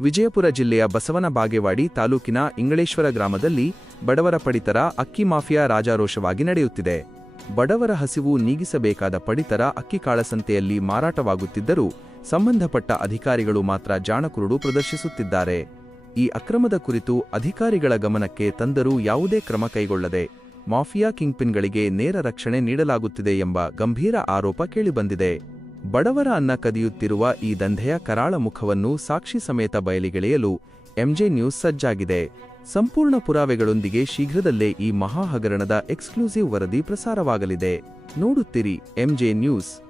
ವಿಜಯಪುರ ಜಿಲ್ಲೆಯ ಬಸವನ ಬಾಗೇವಾಡಿ ತಾಲೂಕಿನ ಇಂಗಳೇಶ್ವರ ಗ್ರಾಮದಲ್ಲಿ ಬಡವರ ಪಡಿತರ ಅಕ್ಕಿ ಮಾಫಿಯಾ ರಾಜಾರೋಷವಾಗಿ ನಡೆಯುತ್ತಿದೆ. ಬಡವರ ಹಸಿವು ನೀಗಿಸಬೇಕಾದ ಪಡಿತರ ಅಕ್ಕಿ ಕಾಳಸಂತೆಯಲ್ಲಿ ಮಾರಾಟವಾಗುತ್ತಿದ್ದರೂ ಸಂಬಂಧಪಟ್ಟ ಅಧಿಕಾರಿಗಳು ಮಾತ್ರ ಜಾಣಕುರುಡು ಪ್ರದರ್ಶಿಸುತ್ತಿದ್ದಾರೆ. ಈ ಅಕ್ರಮದ ಕುರಿತು ಅಧಿಕಾರಿಗಳ ಗಮನಕ್ಕೆ ತಂದರೂ ಯಾವುದೇ ಕ್ರಮ ಕೈಗೊಳ್ಳದೆ ಮಾಫಿಯಾ ಕಿಂಗ್ಪಿನ್ಗಳಿಗೆ ನೇರ ರಕ್ಷಣೆ ನೀಡಲಾಗುತ್ತಿದೆ ಎಂಬ ಗಂಭೀರ ಆರೋಪ ಕೇಳಿಬಂದಿದೆ. ಬಡವರ ಅನ್ನ ಕದಿಯುತ್ತಿರುವ ಈ ದಂಧೆಯ ಕರಾಳ ಮುಖವನ್ನು ಸಾಕ್ಷಿ ಸಮೇತ ಬಯಲಿಗೆಳೆಯಲು ಎಂಜೆ ನ್ಯೂಸ್ ಸಜ್ಜಾಗಿದೆ. ಸಂಪೂರ್ಣ ಪುರಾವೆಗಳೊಂದಿಗೆ ಶೀಘ್ರದಲ್ಲೇ ಈ ಮಹಾ ಹಗರಣದ ಎಕ್ಸ್ಕ್ಲೂಸಿವ್ ವರದಿ ಪ್ರಸಾರವಾಗಲಿದೆ. ನೋಡುತ್ತೀರಿ ಎಂಜೆ ನ್ಯೂಸ್.